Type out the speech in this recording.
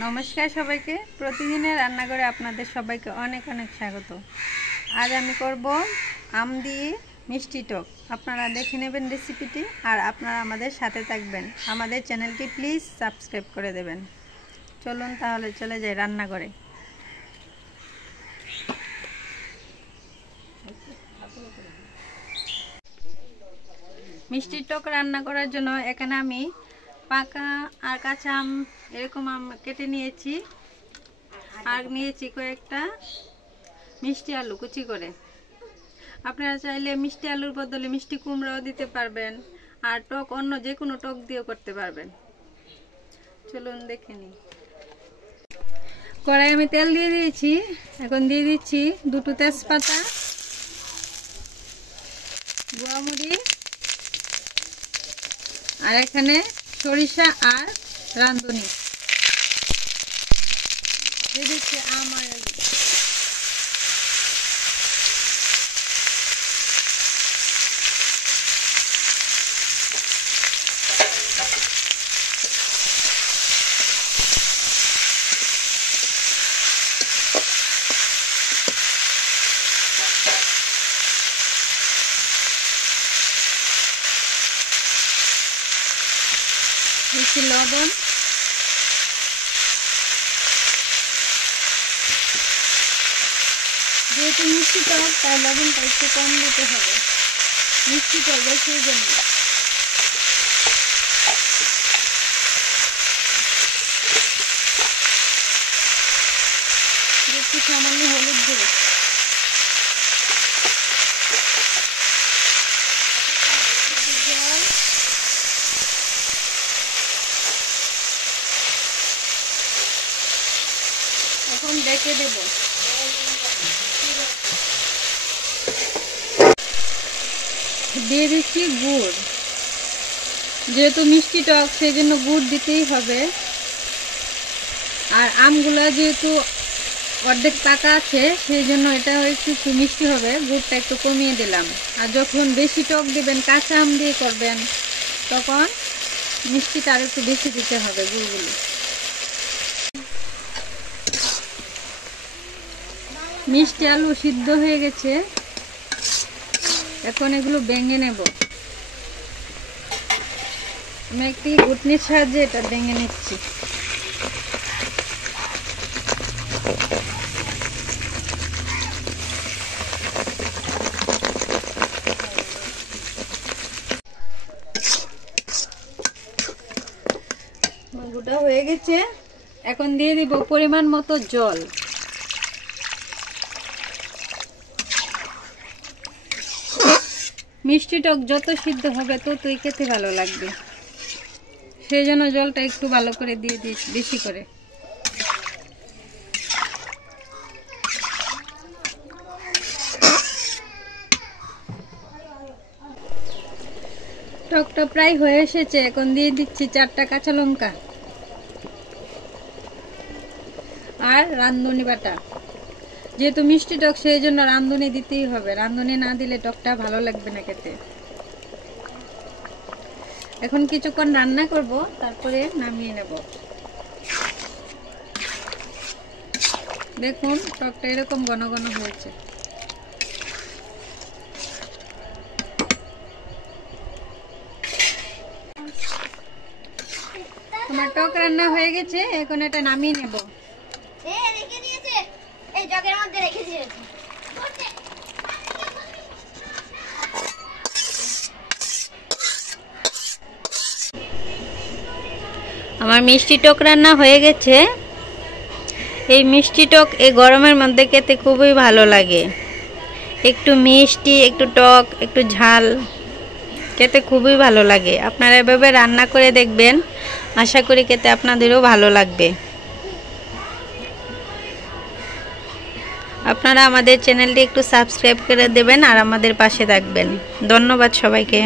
नमस्कार सबाइके प्रतिदिনের রান্নাঘরে আপনাদের সবাইকে অনেক অনেক স্বাগত। আজ আমি করব আম দিয়ে মিষ্টি টক। আপনারা দেখে নেবেন রেসিপিটি আর আপনারা আমাদের সাথে থাকবেন। আমাদের চ্যানেলটি প্লিজ সাবস্ক্রাইব করে দেবেন। চলুন তাহলে চলে যাই রান্নাঘরে। মিষ্টি টক রান্না করার জন্য এখানে আমি পাকা আর কাঁচা আম এরকম আম কেটে নিয়েছি আর নিয়েছি কয়েকটা মিষ্টি আলু কুচি করে। আপনারা চাইলে মিষ্টি আলুর বদলে মিষ্টি কুমড়াও দিতে পারবেন আর টক অন্য যে কোনো টক দিয়েও করতে পারবেন। চলুন দেখে নিই। কড়াই আমি তেল দিয়ে দিয়েছি, এখন দিয়ে দিচ্ছি দুটো তেজপাতা, গোয়ামরিচ আর এখানে সরিষা আর রাঁধুনি দিয়ে দিচ্ছি আম আর আলু। দিচ্ছি লবণ, যেহেতু মিষ্টি টক তাই লবণটা একটু কম দিতে হবে, মিষ্টি টক সেই জন্য। দিচ্ছি সামান্য হলুদ গুঁড়ো, এখন ডেকে দেব। দিয়ে দিচ্ছি গুড়, যেহেতু মিষ্টি টক সেই জন্য গুড় দিতেই হবে। আর আমগুলা যেহেতু অর্ধেক পাকা আছে সেই জন্য এটা একটু মিষ্টি হবে, গুড়টা একটু কমিয়ে দিলাম। আর যখন বেশি টক দেবেন, কাঁচা আম দিয়ে করবেন, তখন মিষ্টিটা আর একটু বেশি দিতে হবে গুড়গুলো। মিষ্টি আলু সিদ্ধ হয়ে গেছে, এখন এগুলো ভেঙে নেব। আমি একটি ঘুটনির সাহায্যে এটা ভেঙে নিচ্ছি। গোটা হয়ে গেছে, এখন দিয়ে দিব পরিমাণ মতো জল। মিষ্টি টক যত সিদ্ধ হবে ততই খেতে ভালো লাগবে, সেই জন্য জলটা একটু ভালো করে দিয়ে দিই, বেশি করে। টকটা প্রায় হয়ে এসেছে, এখন দিয়ে দিচ্ছি 4টা কাঁচা লঙ্কা আর রাঁধুনি বাটা। যেহেতু মিষ্টি টক সেই জন্য রাঁধুনি দিতেই হবে, রাঁধুনি না দিলে টকটা ভালো লাগবে না খেতে। এখন কিছুক্ষণ রান্না করব, তারপরে নামিয়ে নেব। দেখুন টকটা এরকম ঘন ঘন হয়েছে। আমার টক রান্না হয়ে গেছে, এখন এটা নামিয়ে নেব। আমার মিষ্টি টক রান্না হয়ে গেছে। এই মিষ্টি টক এই গরমের মধ্যে খেতে খুবই ভালো লাগে, একটু মিষ্টি, একটু টক, একটু ঝাল, খেতে খুবই ভালো লাগে। আপনারা এভাবে রান্না করে দেখবেন, আশা করি খেতে আপনাদেরও ভালো লাগবে। আপনারা আমাদের চ্যানেলটি একটু সাবস্ক্রাইব করে দেবেন আর আমাদের পাশে থাকবেন। ধন্যবাদ সবাইকে।